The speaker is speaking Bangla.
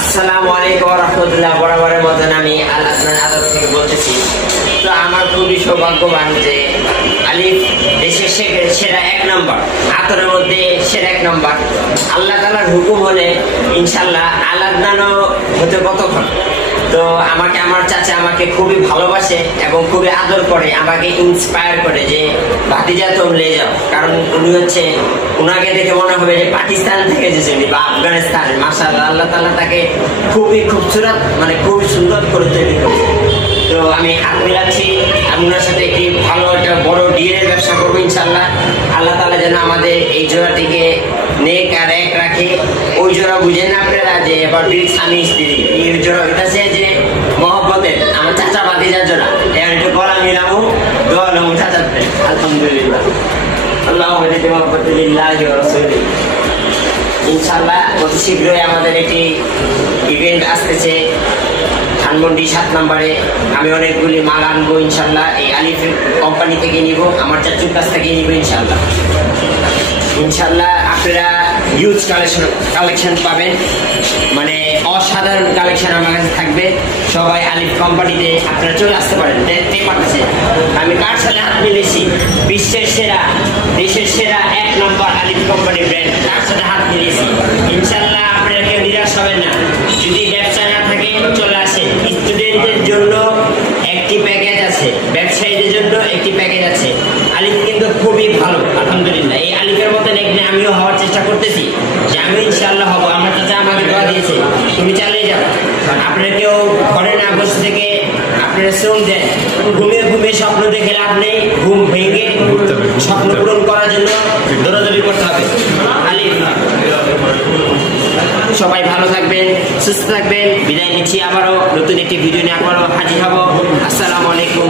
আসসালামু আলাইকুম ওয়া রাহমাতুল্লাহ। বরাবরের মতন আমি আল-আদনান আদালত থেকে বলতেছি। তো আমার খুবই সৌভাগ্যবান যে আলিফ দেশের সেরা 1 নম্বর, আতরের মধ্যে সেরা 1 নম্বর। আল্লাহ তাআলার হুকুম হলে ইনশাআল্লাহ আল-আদনানও হতে কতক্ষণ। তো আমাকে আমার চাচা আমাকে খুবই ভালোবাসে এবং খুবই আদর করে, আমাকে ইন্সপায়ার করে যে ভাতিজা তুমি লে যাও। কারণ উনি হচ্ছে, উনাকে দেখে মনে হবে যে পাকিস্তান থেকে এসেছেন বা আফগানিস্তান। মাশাআল্লাহ, আল্লাহ তাআলা তাকে খুবই খুবসুরত, মানে খুবই সুন্দর করে তৈরি করেছে। তো আমি হাত মিলাচ্ছি, আমি ওনার সাথে একটি ভালো একটা বড় ডিএর ব্যবসা করবো ইনশাআল্লাহ। আল্লাহ তাআলা যেন আমাদের এই জোড়াটিকে নেক আর এক রাখে। ওই জোড়া বুঝেন আপনারা যে এবার স্বামী স্ত্রী, এই জোড়া হইতেছে যে মহব্বতের আমার চাচা ভাতিজার জোড়া। এর একটু গলা মিলামু, দোয়া নামু চাচাতে। আলহামদুলিল্লাহ, আল্লাহুম্মা ইন্না মহব্বতুল্লাহি ওয়া রাসূলিহি। ইনশাআল্লাহ অতি শীঘ্রই আমাদের একটি ইভেন্ট আসতেছে ধানমন্ডি 7 নম্বরে। আমি অনেকগুলি মাল আনবো ইনশাআল্লাহ, এই আলিফ কোম্পানি থেকে নিব, আমার চাচুর কাছ থেকে নিব ইনশাআল্লাহ। ইনশাআল্লাহ আপনারা হিউজ কালেকশন পাবেন, মানে অসাধারণ কালেকশন আমার কাছে থাকবে। সবাই আলিফ কোম্পানিতে আপনারা চলে আসতে পারেন। দেখতে পাচ্ছেন আমি কার সাথে হাত মিলেছি, বিশ্বের সেরা, দেশের সেরা 1 নম্বর আলিফ কোম্পানি ব্র্যান্ড, তার সাথে হাত মিলেছি। ইনশাআল্লাহ আপনারা কেউ নিরাশ হবেন না। যদি ব্যবসা না থাকে চলে আসেন। স্টুডেন্টদের জন্য একটি প্যাকেজ আছে, ব্যবসায়ীদের জন্য একটি প্যাকেজ আছে। আলিফ কিন্তু খুবই ভালো আলহামদুলিল্লাহ। এই আলিফের মতন একদিন আমিও হওয়ার চেষ্টা করতেছি, যে আমি ইনশাআল্লাহ হবো। আমার চাচা আমাকে দোয়া দিয়েছে, তুমি চালিয়ে যাও। আপনারা কেউ ঘরে না বসে থেকে আপনারা শ্রম দেন, ঘুমিয়ে ঘুমিয়ে স্বপ্ন দেখে লাভ নেই। ঘুম ভেঙে স্বপ্ন পূরণ করার জন্য দৌড়াদৌড়ি করতে হবে। আলিফ, সবাই ভালো থাকবেন, সুস্থ থাকবেন। বিদায় নিচ্ছি, আবারও নতুন একটি ভিডিও নিয়ে আবারও হাজির হব। আসসালামু আলাইকুম।